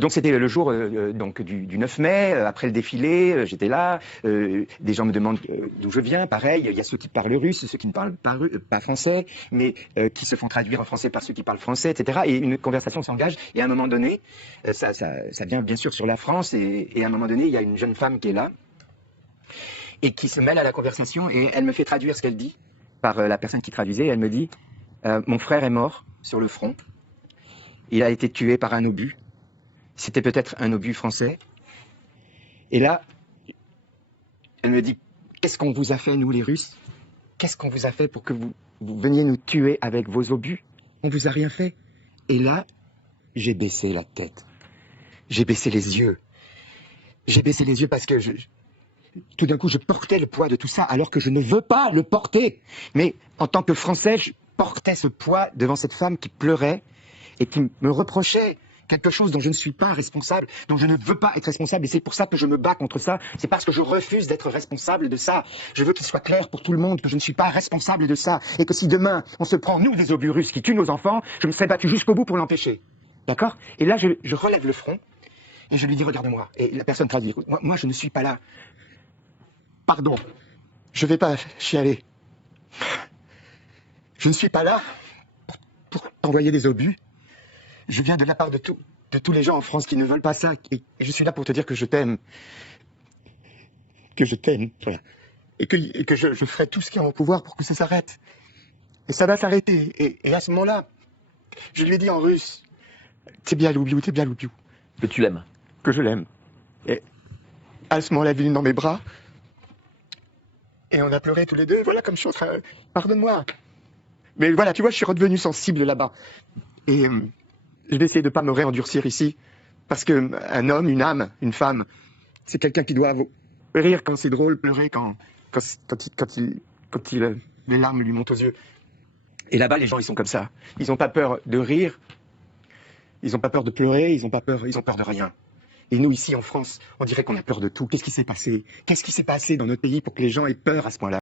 Donc c'était le jour donc du 9 mai, après le défilé, j'étais là. Des gens me demandent d'où je viens. Pareil, il y a ceux qui parlent russe, ceux qui ne parlent pas français, mais qui se font traduire en français par ceux qui parlent français, etc. Et une conversation s'engage. Et à un moment donné, ça vient bien sûr sur la France. Et à un moment donné, il y a une jeune femme qui est là et qui se mêle à la conversation. Et elle me fait traduire ce qu'elle dit par la personne qui traduisait. Elle me dit mon frère est mort sur le front. Il a été tué par un obus. C'était peut-être un obus français. Et là, elle me dit, qu'est-ce qu'on vous a fait, nous les Russes? Qu'est-ce qu'on vous a fait pour que vous veniez nous tuer avec vos obus? On vous a rien fait. Et là, j'ai baissé la tête. J'ai baissé les yeux. J'ai baissé les yeux parce que tout d'un coup, je portais le poids de tout ça alors que je ne veux pas le porter. Mais en tant que Français, je portais ce poids devant cette femme qui pleurait et qui me reprochait quelque chose dont je ne suis pas responsable, dont je ne veux pas être responsable. Et c'est pour ça que je me bats contre ça. C'est parce que je refuse d'être responsable de ça. Je veux qu'il soit clair pour tout le monde que je ne suis pas responsable de ça. Et que si demain, on se prend, nous, des obus russes qui tuent nos enfants, je me serais battu jusqu'au bout pour l'empêcher. D'accord? Et là, je relève le front et je lui dis, regarde-moi. Et la personne traduit, écoute, moi, je ne suis pas là. Pardon, je ne vais pas chialer. Je ne suis pas là pour t'envoyer des obus. Je viens de la part de tous les gens en France qui ne veulent pas ça. Et je suis là pour te dire que je t'aime. Que je t'aime, voilà. Et que je ferai tout ce qui est en mon pouvoir pour que ça s'arrête. Et ça va s'arrêter. Et à ce moment-là, je lui ai dit en russe, t'es bien loubiou. Que tu l'aimes. Que je l'aime. Et à ce moment-là, elle est venue dans mes bras. Et on a pleuré tous les deux. Voilà, comme je suis en train... Pardonne-moi. Mais voilà, tu vois, je suis redevenu sensible là-bas. Et... je vais essayer de ne pas me réendurcir ici, parce qu'un homme, une âme, une femme, c'est quelqu'un qui doit rire quand c'est drôle, pleurer quand les larmes lui montent aux yeux. Et là-bas, les gens, ils sont comme ça. Ils n'ont pas peur de rire, ils n'ont pas peur de pleurer, ils ont peur de rien. Et nous, ici, en France, on dirait qu'on a peur de tout. Qu'est-ce qui s'est passé? Qu'est-ce qui s'est passé dans notre pays pour que les gens aient peur à ce point-là?